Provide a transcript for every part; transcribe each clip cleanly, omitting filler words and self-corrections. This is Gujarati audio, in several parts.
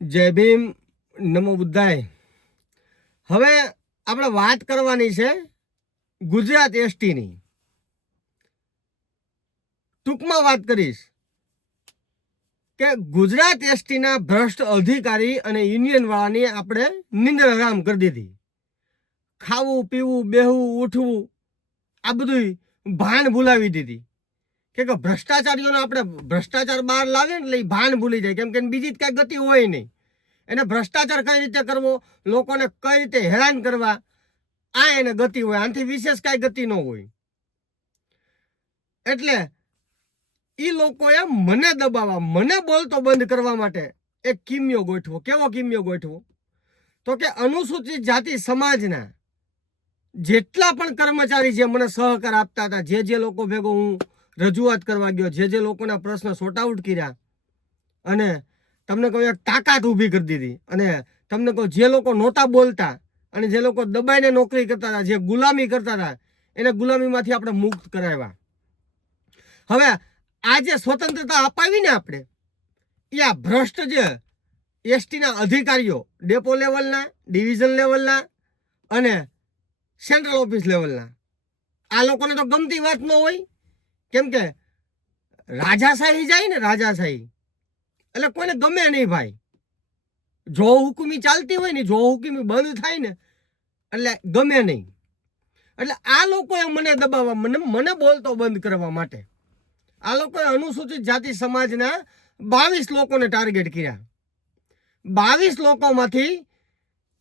જય ભીમ, નમો બુદ્ધાય. હવે આપણે વાત કરવાની છે ગુજરાત એસટીની. ટૂંકમાં વાત કરીશ કે ગુજરાત એસટીના ભ્રષ્ટ અધિકારી અને યુનિયન વાળાની આપણે નિંદ્રા હરામ કરી દીધી. ખાવું પીવું બેહવું ઉઠવું આ બધું ભાન ભૂલાવી દીધી. કે ભ્રષ્ટાચારીઓને આપણે ભ્રષ્ટાચાર બહાર લાવીએ ને એટલે ભાન ભૂલી જાય, કેમ કે બીજી જ કાંઈ ગતિ હોય નહીં. એને ભ્રષ્ટાચાર કઈ રીતે કરવો, લોકોને કઈ રીતે હેરાન કરવા, આ એને ગતિ હોય. આનાથી વિશેષ કાંઈ ગતિ ન હોય. એટલે એ લોકોએ મને દબાવવા, મને બોલતો બંધ કરવા માટે એક કિમિયો ગોઠવો. કેવો કિમિયો ગોઠવો? તો કે અનુસૂચિત જાતિ સમાજના જેટલા પણ કર્મચારી છે મને સહકાર આપતા હતા, જે લોકો ભેગો હું રજૂઆત કરવા ગયો, જે લોકોના પ્રશ્ન સોર્ટ આઉટ કર્યા, અને તમને કહું એક તાકાત ઊભી કરી દીધી, અને તમને કહું જે લોકો નહોતા બોલતા અને જે લોકો દબાઈને નોકરી કરતા હતા, જે ગુલામી કરતા હતા, એને ગુલામીમાંથી આપણે મુક્ત કરાવ્યા. હવે આ જે સ્વતંત્રતા અપાવીને આપણે, એ આ ભ્રષ્ટ જે એસટીના અધિકારીઓ ડેપો લેવલના, ડિવિઝન લેવલના અને સેન્ટ્રલ ઓફિસ લેવલના, આ લોકોને તો ગમતી વાત ન હોય. કેમ કે રાજાશાહી જાય ને, રાજાશાહી એટલે કોઈને ગમે નહીં ભાઈ. જો હુકુમી ચાલતી હોય ને, જો હુકુમી બંધ થાય ને એટલે ગમે નહીં. એટલે આ લોકોએ મને દબાવવા, મને બોલતો બંધ કરવા માટે આ લોકોએ અનુસૂચિત જાતિ સમાજના 22 લોકોને ટાર્ગેટ કર્યા. 22 લોકોમાંથી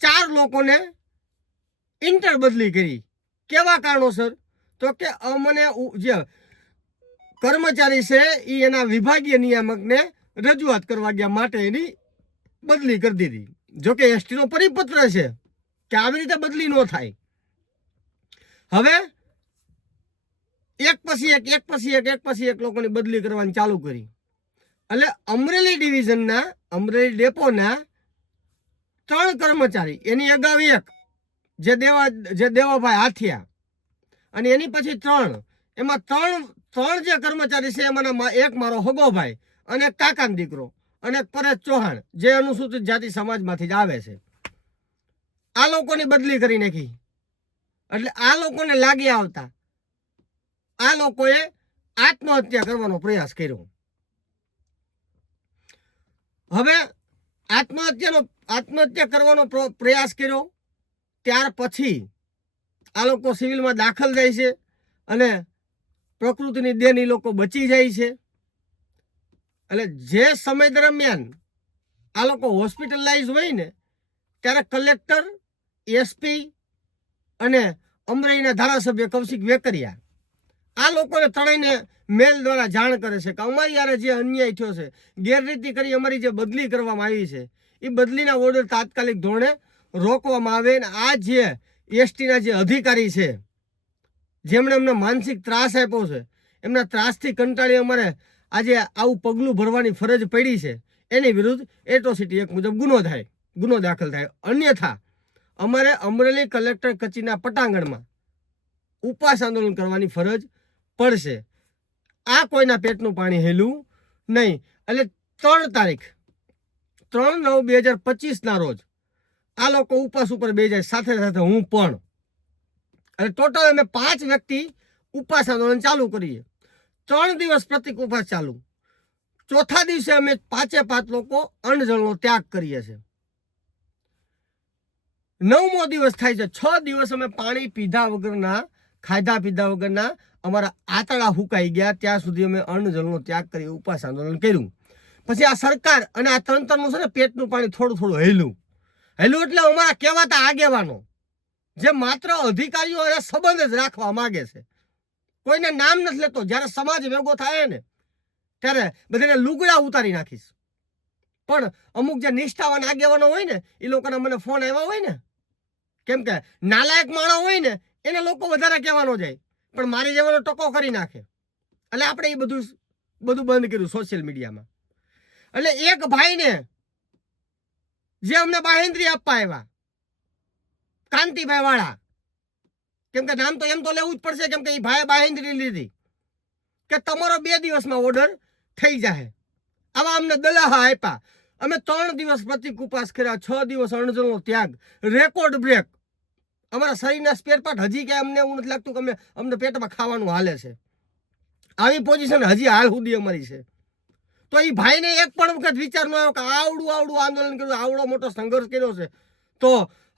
4 લોકોને ઇન્ટર બદલી કરી. કેવા કારણોસર? તો કે અમને જે કર્મચારી છે એ એના વિભાગીય નિયામકને રજૂઆત કરવા ગયા માટે એની બદલી કરી દીધી. જોકે એસટીનો પરિપત્ર છે કે આવી રીતે બદલી ન થાય. હવે એક પછી એક લોકોની બદલી કરવાની ચાલુ કરી. એટલે અમરેલી ડિવિઝનના, અમરેલી ડેપોના 3 કર્મચારી, એની અગાઉ એક જે દેવાભાઈ હાથિયા, અને એની પછી 3, એમાં ત્રણ જે કર્મચારી છે એમાંના એક મારો હગો ભાઈ અને એક કાકાનો દીકરો અને એક પરેશ ચૌહાણ, જે અનુસૂચિત જાતિ સમાજમાંથી જ આવે છે. આ લોકોની બદલી કરી નાખી. એટલે આ લોકોને લાગી આવતા આ લોકોએ આત્મહત્યા કરવાનો પ્રયાસ કર્યો. હવે આત્મહત્યા કરવાનો પ્રયાસ કર્યો ત્યાર પછી આ લોકો સિવિલમાં દાખલ થાય છે અને પ્રકૃતિની દેન એ લોકો બચી જાય છે. એટલે જે સમય દરમિયાન આ લોકો હોસ્પિટલાઇઝ હોય ને ત્યારે કલેક્ટર, એસપી અને અમરેલીના ધારાસભ્ય કૌશિક વેકરિયા આ લોકોને ત્રણેયને મેલ દ્વારા જાણ કરે છે કે અમારી યારે જે અન્યાય થયો છે, ગેરરીતિ કરી અમારી જે બદલી કરવામાં આવી છે, એ બદલીના ઓર્ડર તાત્કાલિક ધોરણે રોકવામાં આવે. અને આ જે એસટીના જે અધિકારી છે જેમણે અમને માનસિક ત્રાસ આપ્યો છે, એમના ત્રાસથી કંટાળી અમારે આજે આવું પગલું ભરવાની ફરજ પડી છે, એની વિરુદ્ધ એટ્રોસિટી એક્ટ મુજબ ગુનો દાખલ થાય. અન્યથા અમારે અમરેલી કલેક્ટર કચેરીના પટાંગણમાં ઉપવાસ આંદોલન કરવાની ફરજ પડશે. આ કોઈના પેટનું પાણી હેલું નહીં. એટલે 3 તારીખ 3/9/2025 રોજ આ લોકો ઉપવાસ ઉપર બે જાય, સાથે સાથે હું પણ. એટલે ટોટલ અમે 5 વ્યક્તિ ઉપવાસ આંદોલન ચાલુ કરીએ. 3 દિવસ પ્રતિક ઉપવાસ ચાલુ. ચોથા દિવસે અમે 5 લોકો અન્નજળનો ત્યાગ કરીએ છીએ. 9મો દિવસ થાય છે. 6 દિવસ અમે પાણી પીધા વગરના, ખાધા પીધા વગરના, અમારા આંતરડા ફૂંકાઈ ગયા ત્યાં સુધી અમે અન્નજળનો ત્યાગ કરી ઉપવાસ આંદોલન કર્યું. પછી આ સરકાર અને આ તંત્રનું છે ને પેટનું પાણી થોડું હેલું એટલે અમારા કહેવાતા આગેવાનો જે માત્ર અધિકારીઓ અને સંબંધ જ રાખવા માંગે છે, કોઈને નામ નથી લેતો. જ્યારે સમાજ ભેગો થાય ને ત્યારે બધાને લુગડા ઉતારી નાખીશ. પણ અમુક જે નિષ્ઠાવાન આગેવાનો હોય ને એ લોકોના મને ફોન આવ્યા હોય ને, કેમ કે નાલાયક માણસ હોય ને એને લોકો વધારે કહેવાનો જાય, પણ મારી જેવાનો ટકો કરી નાખે. એટલે આપણે એ બધું બંધ કર્યું સોશિયલ મીડિયામાં. એટલે એક ભાઈને જે અમને બાહેંધરી આપવા આવ્યા, કાંતિભાઈ વાળા, કેમ કે નામ તો એમ તો લેવું જ પડશે, કેમ કે એ ભાઈએ બાહેંધરી લીધી કે તમારો 2 દિવસમાં ઓર્ડર થઈ જાય. આવા અમને દલાહા આપ્યા. અમે 3 દિવસ પ્રતિક ઉપવાસ કર્યા, 6 દિવસ અણજલનો ત્યાગ, રેકોર્ડ બ્રેક. અમારા શરીરના સ્પેર પાર્ટ હજી કે અમને એવું નથી લાગતું કે અમને પેટમાં ખાવાનું હાલે છે. આવી પોઝિશન હજી હાલ સુધી અમારી છે. તો એ ભાઈને એક પણ વખત વિચાર ન આવ્યો કે આવડું આંદોલન કર્યું, આવડો મોટો સંઘર્ષ કર્યો છે, તો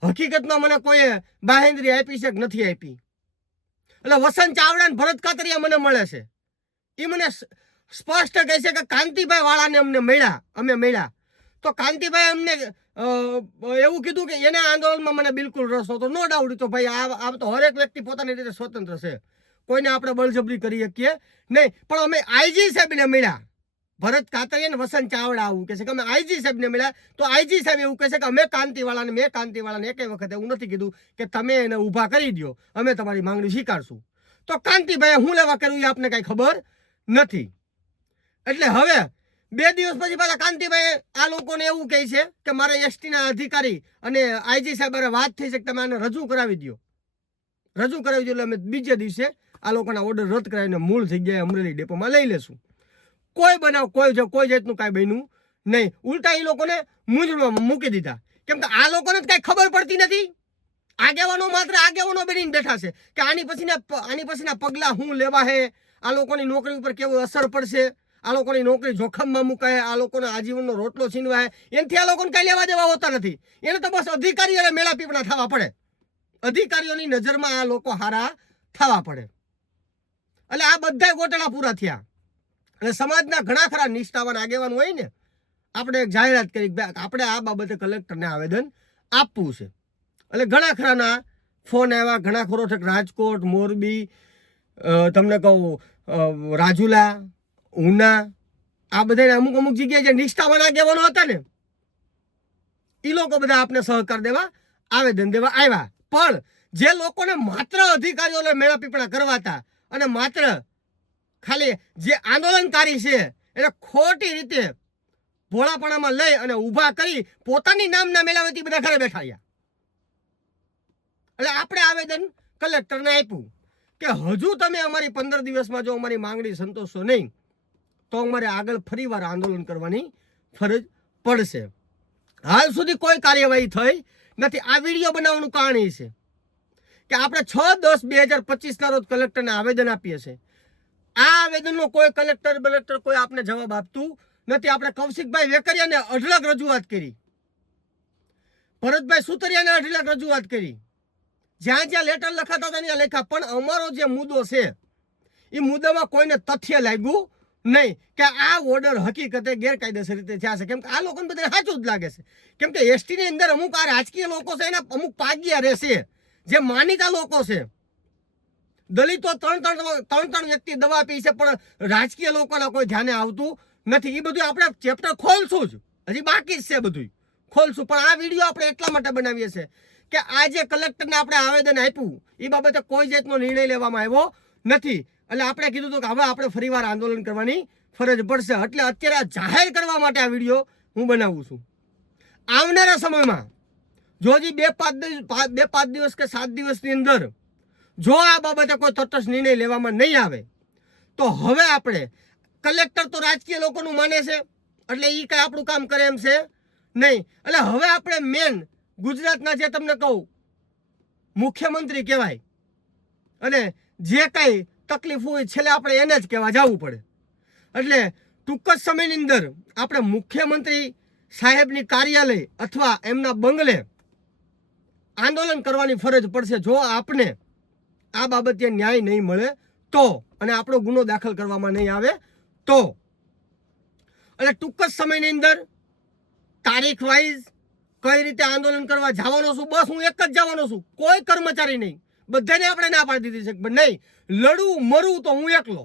હકીકતમાં મને કોઈએ બાહેંધરી આપી છે કે નથી આપી? એટલે વસંત ચાવડા અને ભરત કાતરિયા મને મળે છે. એ મને સ્પષ્ટ કહે છે કે કાંતિભાઈ વાળાને અમે મળ્યા. તો કાંતિભાઈ અમને એવું કીધું કે એના આંદોલનમાં મને બિલકુલ રસ હતો. No doubt. તો ભાઈ આ તો હરેક વ્યક્તિ પોતાની રીતે સ્વતંત્ર છે, કોઈને આપણે બળજબરી કરી શકીએ નહીં. પણ અમે આઈજી સાહેબને મળ્યા, ભરત કાતરિયા અને વસંત ચાવડા આવું કહે છે કે અમે આઈજી સાહેબને મળ્યા. તો આઈજી સાહેબ એવું કહે છે કે મેં કાંતિવાળાને એકે વખત એવું નથી કીધું કે તમે એને ઊભા કરી દો, અમે તમારી માંગણી સ્વીકારશું. તો કાંતિભાઈ હું લેવા કર્યું એ આપને કાંઈ ખબર નથી. એટલે હવે 2 દિવસ પછી પાછા કાંતિભાઈ આ લોકોને એવું કહે છે કે મારે એસટીના અધિકારી અને આઈજી સાહેબ વાત થઈ છે કે તમે આને રજૂ કરાવી દો. એટલે અમે બીજે દિવસે આ લોકોના ઓર્ડર રદ કરાવીને મૂળ જગ્યાએ અમરેલી ડેપોમાં લઈ લેશું. કોઈ બનાવ કોઈ જાતનું કાંઈ બન્યું નહીં. ઉલટા એ લોકોને મૂંઝવણમાં મૂકી દીધા, કેમ કે આ લોકોને કાંઈ ખબર પડતી નથી. આગેવાનો બનીને બેઠા છે કે આની પછીના પગલાં શું લેવા છે, આ લોકોની નોકરી ઉપર કેવું અસર પડશે, આ લોકોની નોકરી જોખમમાં મુકાય, આ લોકોને આજીવનનો રોટલો છીનવાય, એનાથી આ લોકોને કાંઈ લેવા દેવા હોતા નથી. એને તો બસ અધિકારીઓને મેળા પીપળા થવા પડે, અધિકારીઓની નજરમાં આ લોકો હારા થવા પડે. એટલે આ બધા ગોટાળા પૂરા થયા. એટલે સમાજના ઘણા ખરા નિષ્ઠાવાન આગેવાન હોય ને, આપણે એક જાહેરાત કરી કે આપણે આ બાબતે કલેક્ટરને આવેદન આપવું છે. એટલે ઘણા ખરાના ફોન આવ્યા, ઘણા ખરો છે રાજકોટ, મોરબી, તમને કહું રાજુલા, ઉના, આ બધા અમુક જગ્યાએ જે નિષ્ઠાવાન આગેવાનો હતા ને, એ લોકો બધા આપણે સહકાર દેવા આવેદન દેવા આવ્યા. પણ જે લોકોને માત્ર અધિકારીઓને મેળા પીપળા કરવાતા અને માત્ર ખાલી જે આંદોલનકારી છે એને ખોટી રીતે ભોળાપણામાં લઈ અને ઊભા કરી પોતાની નામના મેળાવેથી બધા ઘરે બેઠા રહ્યા. એટલે આપણે આવેદન કલેક્ટરને આપ્યું કે હજુ તમે અમારી 15 દિવસમાં જો અમારી માંગણી સંતોષશો નહીં તો અમારે આગળ ફરીવાર આંદોલન કરવાની ફરજ પડશે. હાલ સુધી કોઈ કાર્યવાહી થઈ નથી. આ વિડીયો બનાવવાનું કારણ એ છે કે આપણે 6/10/2025 રોજ કલેક્ટરને આવેદન આપીએ છીએ. આ આવેદનનો કોઈ કલેક્ટર કોઈ આપને જવાબ આપતું નથી. આપણે કૌશિકભાઈ વેકરિયાને અઢળક રજૂઆત કરી, ભરતભાઈ સુતરિયાને અઢળક રજૂઆત કરી, જ્યાં લેટર લખાતા હતા ત્યાં લખ્યા. પણ અમારો જે મુદ્દો છે એ મુદ્દામાં કોઈને તથ્ય લાગ્યું નહીં કે આ ઓર્ડર હકીકતે ગેરકાયદેસર રીતે થયા છે. કેમ કે આ લોકોને બધાને સાચું જ લાગે છે. કેમ કે એસટીની અંદર અમુક આ રાજકીય લોકો છે એના અમુક પાગ્યા રહેશે, જે માનીતા લોકો છે. દલિતો ત્રણ વ્યક્તિ દવા પી છે પણ રાજકીય લોકોના કોઈ ધ્યાને આવતું નથી. એ બધું આપણે ચેપ્ટર ખોલશું જ, હજી બાકી જ છે, બધું ખોલશું. પણ આ વિડીયો આપણે એટલા માટે બનાવીએ છીએ કે આ જે કલેક્ટરને આપણે આવેદન આપ્યું એ બાબતે કોઈ જાતનો નિર્ણય લેવામાં આવ્યો નથી. એટલે આપણે કીધું હતું કે હવે આપણે ફરીવાર આંદોલન કરવાની ફરજ પડશે. એટલે અત્યારે જાહેર કરવા માટે આ વિડીયો હું બનાવું છું. આવનારા સમયમાં જો હજી 2-5 દિવસ કે 7 દિવસની અંદર જો આ બાબતે કોઈ તટસ્થ નિર્ણય લેવામાં નહીં આવે તો હવે આપણે કલેક્ટર તો રાજકીય લોકોનું માને છે એટલે એ કાંઈ આપણું કામ કરે એમ છે નહીં. એટલે હવે આપણે મેન ગુજરાતના જે તમને કહું મુખ્યમંત્રી કહેવાય અને જે કાંઈ તકલીફ હોય છેલ્લે આપણે એને જ કહેવા જવું પડે. એટલે ટૂંક જ સમયની અંદર આપણે મુખ્યમંત્રી સાહેબની કાર્યાલય અથવા એમના બંગલે આંદોલન કરવાની ફરજ પડશે જો આપને આ બાબતે ન્યાય નહીં મળે તો, અને આપણો ગુનો દાખલ કરવામાં નહીં આવે તો. એટલે ટૂંક જ સમયની અંદર તારીખ વાઇઝ કઈ રીતે આંદોલન કરવા જવાનો છું, બસ હું એક જ જવાનો છું, કોઈ કર્મચારી નહીં. બધાને આપણે ના પાડી દીધી છે કે નહીં લડવું મરવું તો હું એકલો.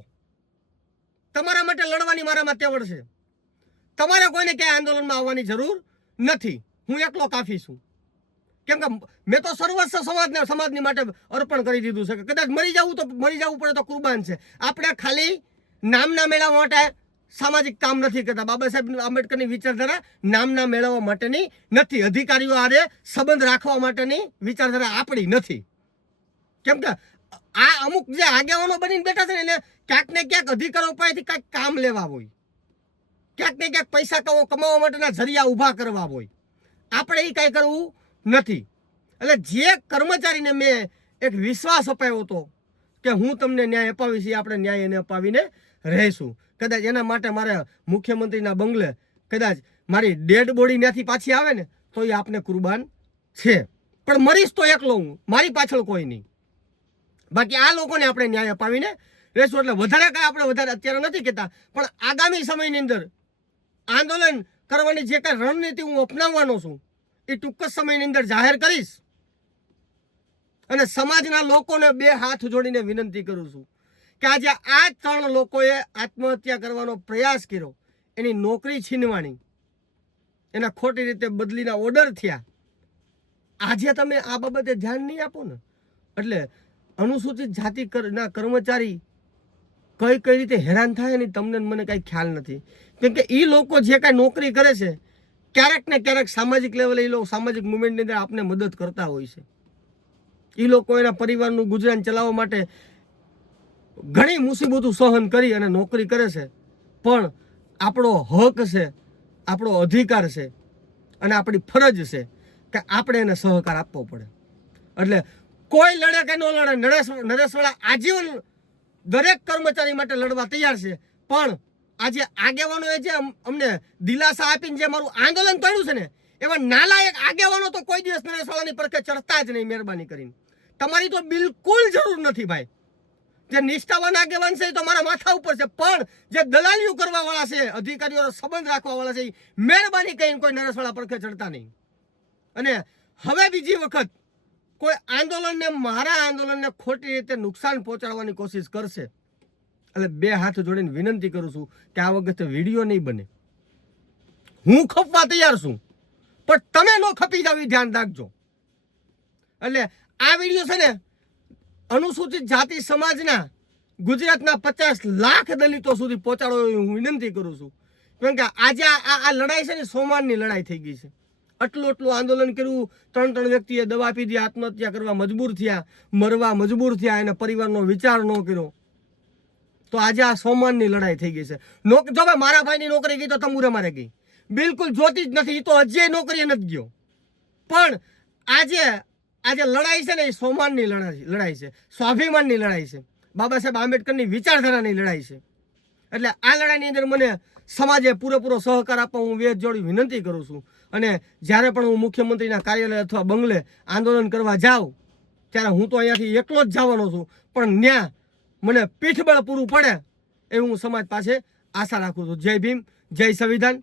તમારા માટે લડવાની મારામાં તેવડ છે. તમારે કોઈને ક્યાંય આંદોલનમાં આવવાની જરૂર નથી. હું એકલો કાફી છું. કેમ કે મેં તો સર્વસ્વ સમાજની માટે અર્પણ કરી દીધું છે કે કદાચ મરી જવું પડે તો કુરબાન છે. આપણે ખાલી નામના મેળવવા માટે સામાજિક કામ નથી કરતા. બાબા સાહેબ આંબેડકરની વિચારધારા નામના મેળવવા માટેની નથી, અધિકારીઓ આરે સંબંધ રાખવા માટેની વિચારધારા આપણી નથી. કેમ કે આ અમુક જે આગેવાનો બનીને બેઠા છે ને એને ક્યાંક ને ક્યાંક અધિકારો પાસેથી કાંઈક કામ લેવા હોય. ક્યાંક ને ક્યાંક પૈસા કમાવા માટેના જરિયા ઊભા કરવા હોય. આપણે એ કાંઈ કરવું નથી. એટલે જે કર્મચારીને મેં એક વિશ્વાસ અપાયો હતો કે હું તમને ન્યાય અપાવીશ, આપણે ન્યાય એને અપાવીને રહીશું. કદાચ એના માટે મારે મુખ્યમંત્રીના બંગલે કદાચ મારી ડેડ બોડી ત્યાંથી પાછી આવે ને તો એ આપને કુરબાન છે. પણ મરીશ તો એકલો હું, મારી પાછળ કોઈ નહીં. બાકી આ લોકોને આપણે ન્યાય અપાવીને રહેશું. એટલે વધારે કાંઈ આપણે વધારે અત્યારે નથી કહેતા, પણ આગામી સમયની અંદર આંદોલન કરવાની જે કાંઈ રણનીતિ હું અપનાવવાનો છું એ ટૂંક જ સમયની અંદર જાહેર કરીશ. અને સમાજના લોકોને બે હાથ જોડીને વિનંતી કરું છું કે આજે આ 3 લોકોએ આત્મહત્યા કરવાનો પ્રયાસ કર્યો, એની નોકરી છીનવાની, એના ખોટી રીતે બદલીના ઓર્ડર થયા. આજે તમે આ બાબતે ધ્યાન નહીં આપો ને, એટલે અનુસૂચિત જાતિના કર્મચારી કઈ કઈ રીતે હેરાન થાય ને તમને મને કાંઈ ખ્યાલ નથી. કેમ કે એ લોકો જે કાંઈ નોકરી કરે છે ક્યારેક ને ક્યારેક સામાજિક લેવલે એ લોકો સામાજિક મુવમેન્ટની અંદર આપને મદદ કરતા હોય છે. એ લોકો એના પરિવારનું ગુજરાન ચલાવવા માટે ઘણી મુસીબતો સહન કરી અને નોકરી કરે છે. પણ આપણો હક છે, આપણો અધિકાર છે અને આપણી ફરજ છે કે આપણે એને સહકાર આપવો પડે. એટલે કોઈ લડે કે ન લડે, નરેશવાળા આજીવન દરેક કર્મચારી માટે લડવા તૈયાર છે. પણ આજે આગેવાનોએ જે અમને દિલાસા આપીને જે મારું આંદોલન કર્યું છે ને, એવા નાલાયક આગેવાનો તો કોઈ દિવસ નરેશવાળાની પડખે ચડતા જ નહીં. મહેરબાની કરીને તમારી તો બિલકુલ જરૂર નથી ભાઈ. જે નિષ્ઠાવાન આગેવાન છે એ તો મારા માથા ઉપર છે, પણ જે દલાલીઓ કરવાવાળા છે, અધિકારીઓનો સંબંધ રાખવાવાળા છે, મહેરબાની કરીને કોઈ નરેશવાળા પડખે ચડતા નહીં. અને હવે બીજી વખત કોઈ આંદોલનને, મારા આંદોલનને ખોટી રીતે નુકસાન પહોંચાડવાની કોશિશ કરશે એટલે બે હાથ જોડીને વિનંતી કરું છું કે આ વખતે વિડીયો નહીં બને. હું ખપવા તૈયાર છું, પણ તમે ન ખપી જાવ એ ધ્યાન રાખજો. એટલે આ વિડીયો છે ને અનુસૂચિત જાતિ સમાજના ગુજરાતના 50 લાખ દલિતો સુધી પહોંચાડો એવી હું વિનંતી કરું છું. કેમ કે આજે આ લડાઈ છે ને સોમાનની લડાઈ થઈ ગઈ છે. આટલું આંદોલન કર્યું, 3 વ્યક્તિએ દવા આપી દી, આત્મહત્યા કરવા મજબૂર થયા, મરવા મજબૂર થયા, એના પરિવારનો વિચાર ન કર્યો, તો આજે આ સોમાનની લડાઈ થઈ ગઈ છે. જો ભાઈ મારા ભાઈની નોકરી ગઈ તો તમુરે મારે ગઈ, બિલકુલ જોતી જ નથી. એ તો હજી નોકરી નથી ગયો. પણ આજે લડાઈ છે ને એ સોમાનની લડાઈ છે, સ્વાભિમાનની લડાઈ છે, બાબા સાહેબ આંબેડકરની વિચારધારાની લડાઈ છે. એટલે આ લડાઈની અંદર મને સમાજે પૂરેપૂરો સહકાર આપવા હું વેચ જોડી વિનંતી કરું છું. અને જ્યારે પણ હું મુખ્યમંત્રીના કાર્યાલય અથવા બંગલે આંદોલન કરવા જાઉં ત્યારે હું તો અહીંયાથી એકલો જ જવાનો છું, પણ ત્યાં મને પીઠબળ પૂરું પડે એવું હું સમાજ પાસે આશા રાખું છું. જય ભીમ, જય સંવિધાન.